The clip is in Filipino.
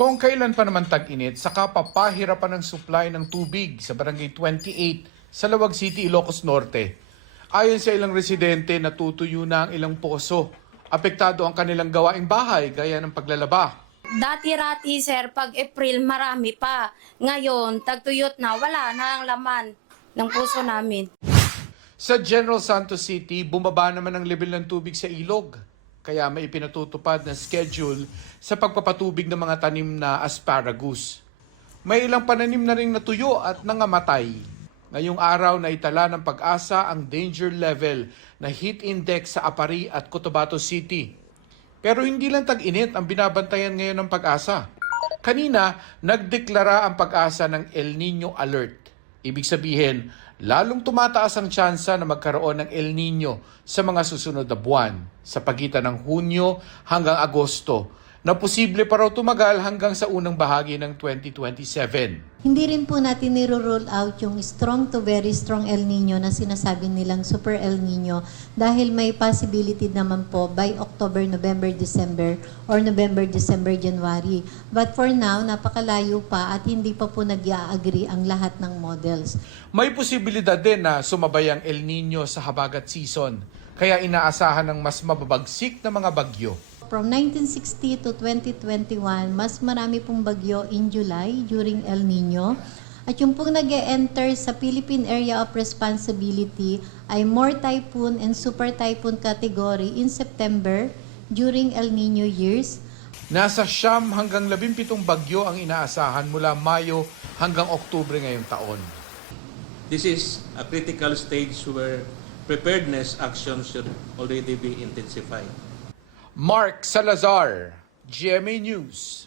Kung kailan pa naman tag-init, saka papahirapan ng supply ng tubig sa Barangay 28 sa Lawag City, Ilocos Norte. Ayon sa ilang residente, natutuyo na ang ilang poso. Apektado ang kanilang gawaing bahay gaya ng paglalaba. Dati-rati, sir, pag April, marami pa. Ngayon, tagtuyot na, wala na ang laman ng puso namin. Sa General Santos City, bumaba naman ang level ng tubig sa ilog. Kaya may ipinatutupad na schedule sa pagpapatubig ng mga tanim na asparagus. May ilang pananim na rin natuyo at nangamatay. Ngayong araw na itala ng Pag-asa ang danger level na heat index sa Apari at Cotabato City. Pero hindi lang tag-init ang binabantayan ngayon ng Pag-asa. Kanina, nagdeklara ang Pag-asa ng El Nino Alert. Ibig sabihin, lalong tumataas ang tsansa na magkaroon ng El Nino sa mga susunod na buwan sa pagitan ng Hunyo hanggang Agosto na posible pa raw tumagal hanggang sa unang bahagi ng 2027. Hindi rin po natin niro-roll out yung strong to very strong El Nino na sinasabi nilang Super El Nino dahil may possibility naman po by October, November, December or November, December, January. But for now, napakalayo pa at hindi pa po nag-i-agree ang lahat ng models. May posibilidad din na sumabay ang El Nino sa habagat season, kaya inaasahan ng mas mababagsik na mga bagyo. From 1960 to 2021, mas marami pong bagyo in July during El Nino. At yung pong nag-e-enter sa Philippine Area of Responsibility ay more typhoon and super typhoon category in September during El Nino years. Nasa 9 hanggang 17 bagyo ang inaasahan mula Mayo hanggang Oktubre ngayong taon. This is a critical stage where preparedness actions should already be intensified. Mark Salazar, GMA News.